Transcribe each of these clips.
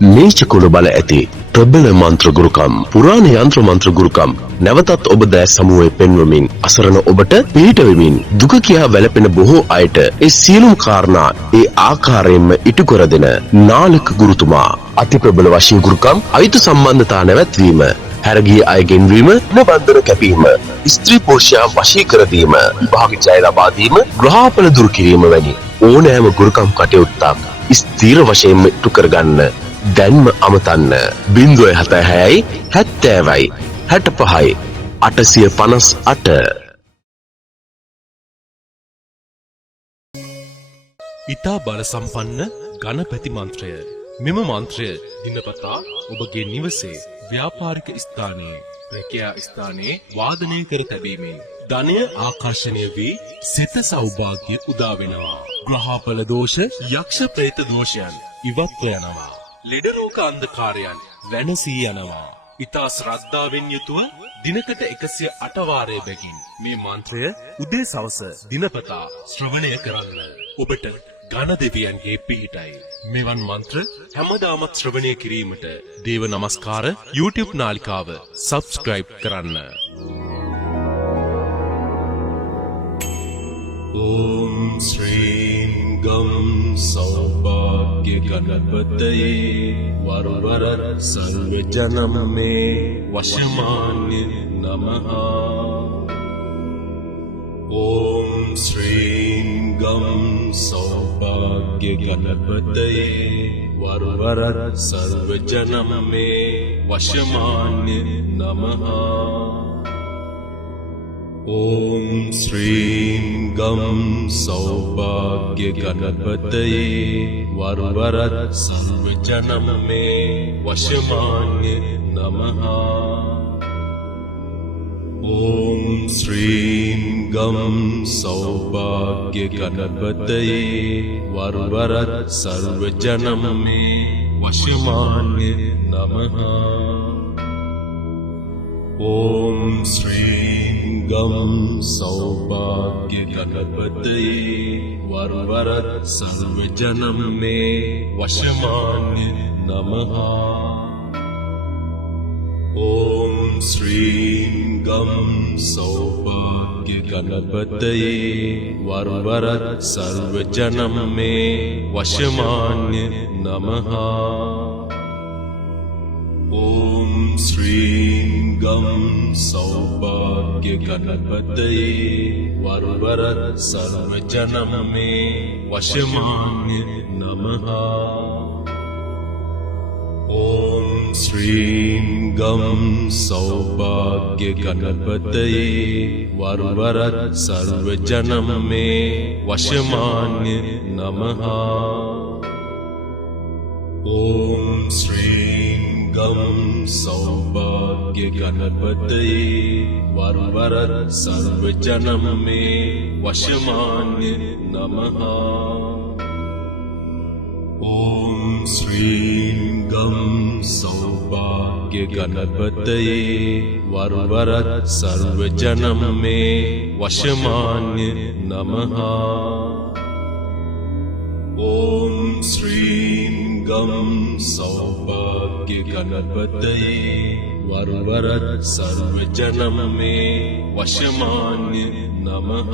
මේචකුළු බල ඇති ප්‍රබල මන්ත්‍ර ගුරුකම් පුරාණ යන්ත්‍ර මන්ත්‍ර ගුරුකම් නැවතත් ඔබ දැස් සමුවේ පෙන්වමින් අසරණ ඔබට පිහිට වෙමින් දුක කියා වැළපෙන බොහෝ අයට ඒ සියලුම කාරණා ඒ ආකාරයෙන්ම ඉටු කර දෙන නාලක ගුරුතුමා අති ප්‍රබල වශී ගුරුකම් අයිතු සම්බන්ධතා නැවැත්වීම හැරගිය අය ගෙන්වීම බන්ධන කැපීම ස්ත්‍රී පුරුෂයා වශී කර දීම විභාග ජය ලබා දීම ග්‍රහපල දුරු කිරීම වැනි ඕනෑම ගුරුකම් කටයුත්තක් ස්ථීර වශයෙන්ම ඉටු කරගන්න දැන්ම අමතන්න 076යි 70යි 65යි 858 ඉතා බල සම්පන්න ගණපති මන්ත්‍රය. මෙම මන්ත්‍රය දිනපතා ඔබගේ නිවසේ ව්‍යාපාරික ස්ථානයේ රැකියා ස්ථානයේ වාදනය කර තැබීමෙන් ධනය ආකර්ෂණය වී සිත සෞභාග්‍ය උදා වෙනවා. ග්‍රහපල දෝෂ යක්ෂ ප්‍රේත දෝෂයන් ඉවත්ව යනවා. ලෙඩ රෝග අන්ධකාරයන් වෙනසී යනවා. ඉතා ශ්‍රද්ධාවෙන් යුතුව දිනකට 108 වාරය බැගින් මේ මන්ත්‍රය උදේ සවස දිනපතා ශ්‍රවණය කරන්න. ඔබට ගණ දෙවියන්ගේ පිහිටයි. මෙවන් මන්ත්‍ර හැමදාමත් ශ්‍රවණය කිරීමට දේව නමස්කාර YouTube නාලිකාව subscribe කරන්න. ඕම් ශ්‍රී ගම් සෞභාග්‍ය ගණපතයේ වරවර සර්ව ජනම මේ වශමාන්‍ය නමః. ඕම් ශ්‍රී ගම් සෞභාග්‍ය ගණපතයේ වරවර සර්ව ජනම මේ වශමාන්‍ය නමః. ඕම් ශ්‍රී ගම් සෞභාග්‍ය ගණපතයේ වරවර සර්ව ජනම මේ වශමාන්‍ය නමః. ඕම් ශ්‍රී ගම් සෞභාග්‍ය ගණපතයේ වරවර සර්ව ජනම මේ වශමාන්‍ය නමః. ඕම් ශ්‍රී ගම් සෞභාග්‍ය ගණපතයේ වරවර සර්ව ජනම මේ වශමාන්‍ය නමః. ඕම් ශ්‍රී ගම් සෞභාග්‍ය ගණපතයේ වරවර සර්ව ජනම මේ වශමාන්‍ය නමః. ඕම් ශ්‍රී ගම් සෞභාග්‍ය ගණපතයේ වරවර සර්ව ජනම මේ වශමාන්‍ය නමః. ඕම් ශ්‍රී ගම් සෞභාග්‍ය ගණපතයේ වරවර සර්ව ජනම මේ වශමාන්‍ය නමః. ඕම් ශ්‍රී ගම් සෞභාග්‍ය ගණපතයේ වරවර සර්ව ජනම මේ වශමාන්‍ය නමః. ඕම් ශ්‍රී ගම් සෞභාග්‍ය ගණපතයේ වරවර සර්ව ජනම මේ වශමාන්‍ය නමః. ඕම් ශ්‍රී ගම් සෞභාග්‍ය ගණපතයේ වරවර සර්ව ජනම මේ වශමාන්‍ය නමః.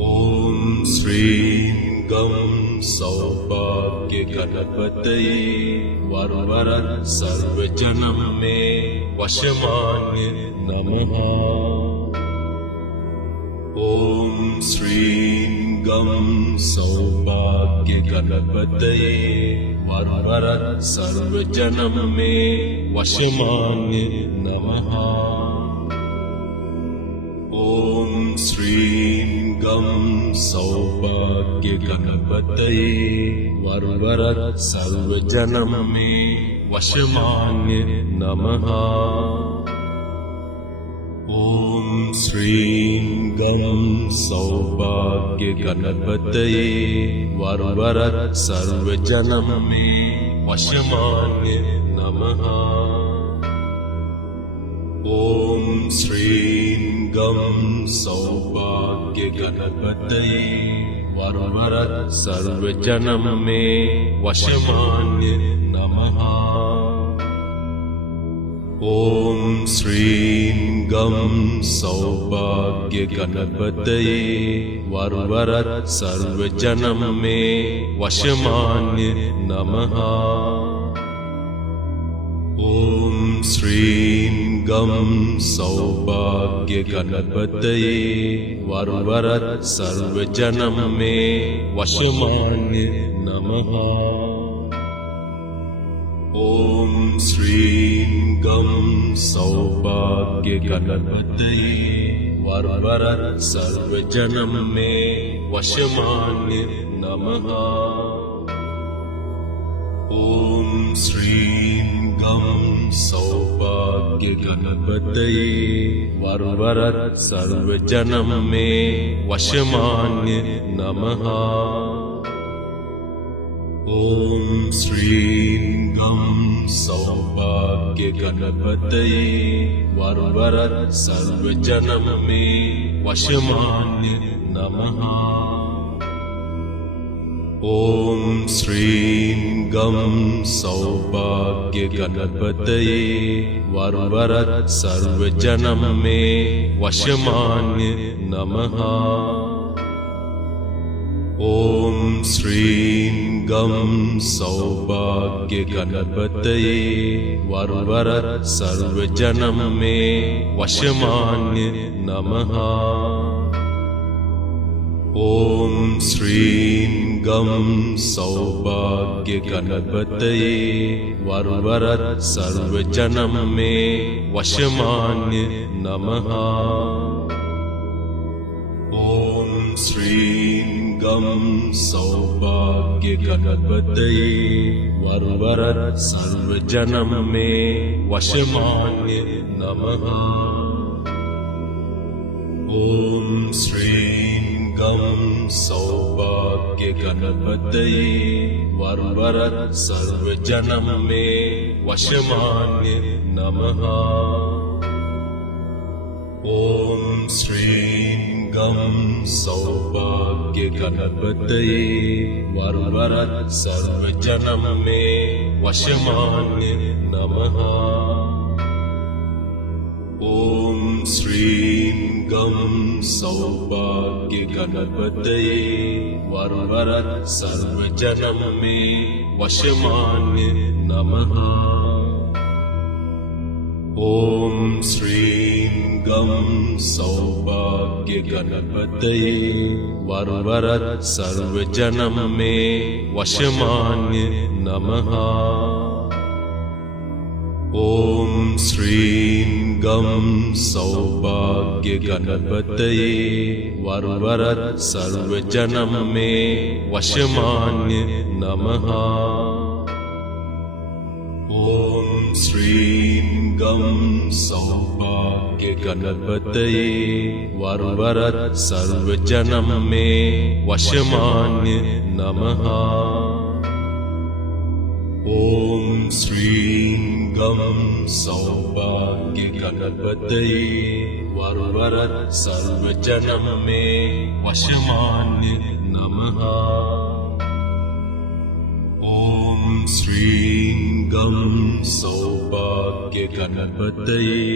ඕම් ශ්‍රී ගම් සෞභාග්‍ය ගණපතයේ වරවර සර්ව ජනම මේ වශමාන්‍ය නමః. ඕම් ශ්‍රී ගම් සෞභාග්‍ය ගණපතයේ වරවර සර්ව ජනම මේ වශමාන්‍ය නමః. ඕම් ශ්‍රී ගම් සෞභාග්‍ය ගණපතයේ වරවර සර්ව ජනම මේ වශමාන්‍ය නමః. ඕම් ශ්‍රී ගම් සෞභාග්‍ය ගණපතයේ වරවර සර්ව ජනම මේ වශමාන්‍ය නමః. ඕම් ශ්‍රී ගම් සෞභාග්‍ය ගණපතයේ वरवर सर्वजनम में वशमान्य नमः। ओम श्रीं गं सौभाग्य गणपतये वरवर सर्वजनम में वशमान्य नमः। ओम श्रीं गं सौभाग्य गणपतये वरवर सर्वजनम में वशमान्य नमः। ओम श्रीं गं सौभाग्य गणपतये वरवर सर्वजनम में वशमान्य नमः। ओम श्रीं गं सौभाग्य गणपतये वरवर सर्वजनम में वशमान्य नमः। ओम श्रीं गं सौभाग्य गणपतये वरवर सर्वजनम में वशमान्य नमः। ओम श्रीं गं सौभाग्य गणपतये वरवर सर्वजनम में वशमान्य नमः। ओम श्रीं गं सौभाग्य गणपतये वरवर सर्वजनम में वशमान्य नमः। ओम श्रीं गं सौभाग्य गणपतये वरवर सर्वजनम में वशमान्य नमः। ओम श्रीं गं सौभाग्य गणपतये वरवर सर्वजनम में वशमान्य नमः। ओम श्रीं गं सौभाग्य गणपतये वरवर सर्वजनम में वशमान्य नमः। ओम श्रीं गं सौभाग्य गणपतये वरवर सर्वजनम में वशमान्य नमः। ओम श्रीं गं सौभाग्य गणपतये वरवर सर्वजनम में वशमान्य नमः। ओम श्रीं गं सौभाग्य गणपतये वरवर सर्वजनम में वशमान्य नमः। ओम श्रीं गं सौभाग्य गणपतये वरवर सर्वजनम में वशमान्य नमः। ओम श्रीं गं सौभाग्य गणपतये वरवर सर्वजनम में वशमान्य नमः। ओम श्रीं गं सौभाग्य गणपतये वरवर सर्वजनम में वशमान्य नमः। ओम श्रीं गं सौभाग्य गणपतये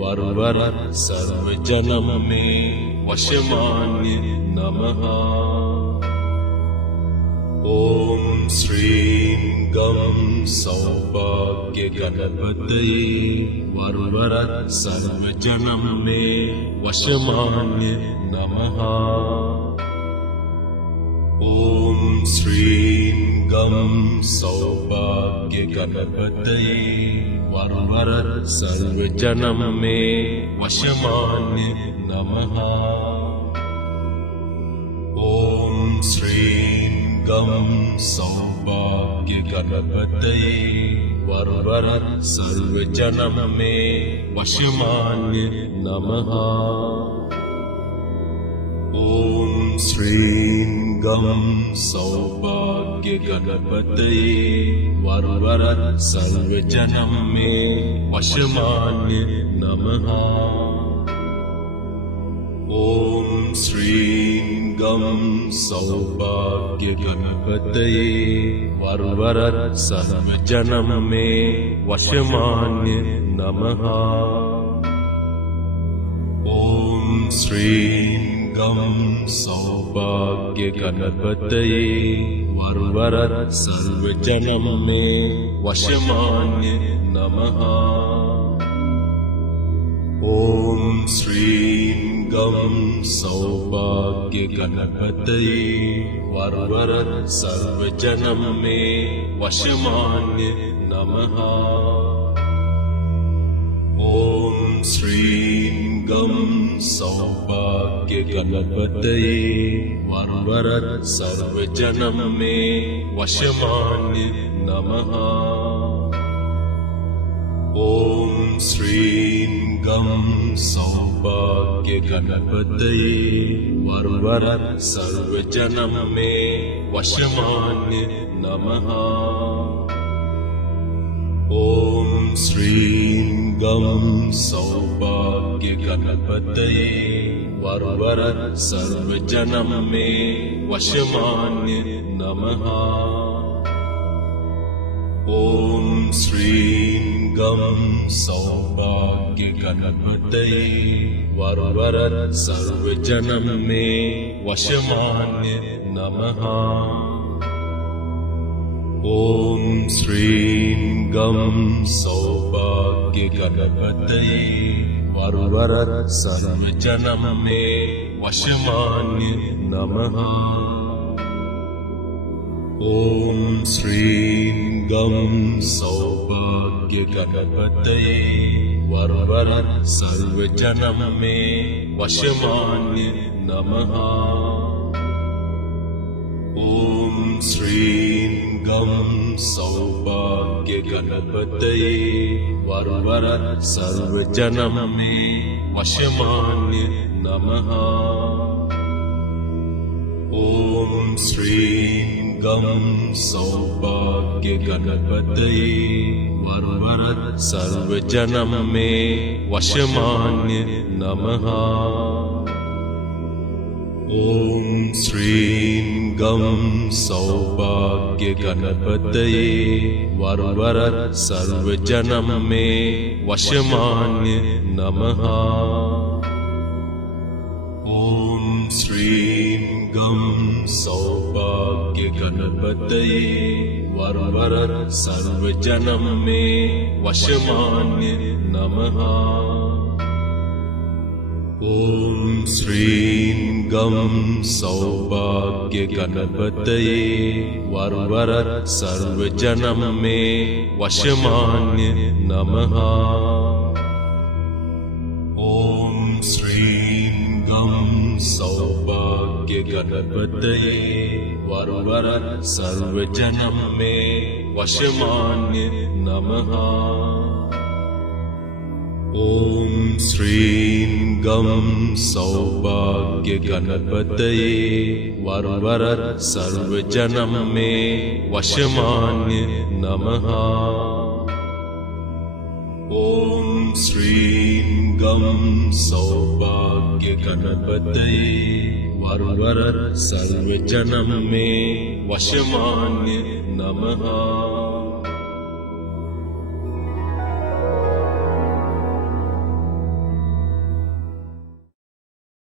वरवर सर्वजनम में वशमान्य नमः। ओम श्रीं गं सौभाग्य गणपतये वरवर सर्वजनम में वशमान्य नमः। ओम श्रीं गं सौभाग्य गणपतये वरवर सर्वजनम में वशमान्य नमः। ओम श्रीं गं सौभाग्य गणपतये वरवर सर्वजनम में वशमान्य नमः। ओम श्रीं गं सौभाग्य गणपतये वरवर सर्वजनम में वशमान्य नमः। ॐ श्रीं गं सौभाग्य गणपतये वरवर सर्वजनम मे वशमान्य नमः। ॐ श्रीं गं सौभाग्य गणपतये वरवर सर्वजनम मे वशमान्य नमः। ॐ श्रीं गं सौभाग्य गणपतये वरवर सर्वजनम मे वशमान्य नमः। ॐ श्रीं गं सौभाग्य गणपतये वरवर सर्वजनम मे वशमान्य नमः। ॐ श्रीं गं सौभाग्य गणपतये वरवर सर्वजनम मे वशमान्य नमः। ॐ श्रीं गं सौभाग्य गणपतये वरवर सर्वजनम मे वशमान्य नमः। ॐ श्रीं गं सौभाग्य गणपतये वरवर सर्वजनम मे वशमान्य नमः। ॐ श्रीं गं सौभाग्य गणपतये वरवर सर्वजनम मे वशमान्य नमः। ॐ श्रीं गं सौभाग्य गणपतये वरवर सर्वजनम मे वशमान्य नमः। ॐ श्रीं गं सौभाग्य गणपतये वरवर सर्वजनम मे वशमान्य नमः। ॐ श्रीं गं सौभाग्य गणपतये वरवर सर्वजनम मे वशमान्य नमः। ॐ श्रीं गं सौभाग्य गणपतये वरवर सर्वजनम मे वशमान्य नमः। ॐ श्रीं गं सौभाग्य गणपतये वरवर सर्वजनम मे वशमान्य नमः। ॐ श्रीं गं सौभाग्य गणपतये वरवर सर्वजनम मे वशमान्य नमः। ॐ श्रीं गं सौभाग्य गणपतये वरवर सर्वजनम मे वशमान्य नमः। ॐ श्रीं गं सौभाग्य गणपतये वरवर सर्वजनम मे वशमान्य नमः। ॐ श्रीं गं सौभाग्य गणपतये वरवर सर्वजनम मे वशमान्य नमः।